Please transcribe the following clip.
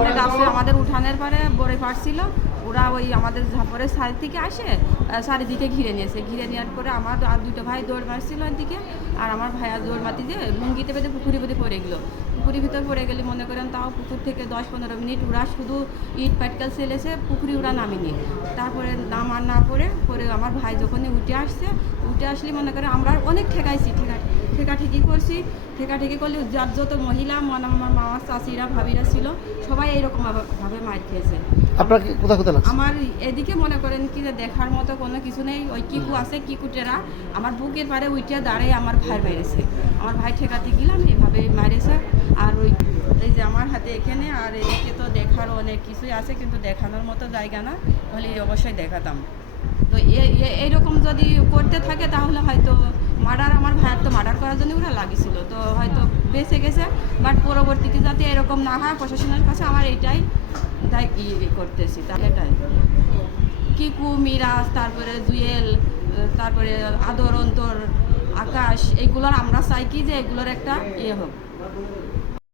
আমাদের গাছে আমাদের উঠানের পরে বড়ে পাড়ছিল, ওরা ওই আমাদের ঝাপরের সাইড থেকে আসে চারিদিকে ঘিরে নিয়েছে। ঘিরে নেওয়ার পরে আমার আর দুটো ভাই দৌড় মারছিল ওইদিকে, আর আমার ভাই আর দৌড় মারতে দিয়ে লুঙ্গিতে বেঁধে পুকুরের মধ্যে পড়ে গেলো। পুকুরের ভিতরে পড়ে গেলে মনে করেন তাও পুকুর থেকে 10-15 মিনিট ওরা শুধু ইট পাটকেল ছেলেছে, পুকুরে ওরা নামিনি। তারপরে নামার না পরে আমার ভাই যখনই উঠে আসলে মনে করে আমরা অনেক ঠেকাইছি, ঠেকাঠেকি করছি। ঠেকাঠেকি করলে যার যত মহিলা আমার মামা চাষিরা ভাবিরা ছিল সবাই এইরকম ভাবে মার খেয়েছে। আপনাকে কোথায় কোথায় লাগছে? আমার এদিকে মনে করেন কি যে দেখার মতো কোনো কিছু নেই। ওই কিকু আছে, কিকুটেরা আমার বুকের পারে উইটিয়া দাঁড়িয়ে আমার ভাই মেরেছে। আমার ভাই ঠেকাতে গেলাম এভাবে মারেছে। আর ওই এই যে আমার হাতে এখানে, আর এদিকে তো দেখার অনেক কিছুই আছে, কিন্তু দেখানোর মতো জায়গা না হলে অবশ্যই দেখাতাম। তো এইরকম যদি করতে থাকে তাহলে হয়তো আমার ভাইয়ের তো মার্ডার করার জন্য ওরা লাগিয়েছিল, তো হয়তো বেঁচে গেছে। বাট পরবর্তীতে যাতে এরকম না হয় প্রশাসনের কাছে আমার এইটাই করতেছি। এটাই কিকু, মিরাজ, তারপরে জুয়েল, তারপরে আদর, অন্তর, আকাশ, এইগুলোর আমরা চাই কি যে এগুলোর একটা হোক।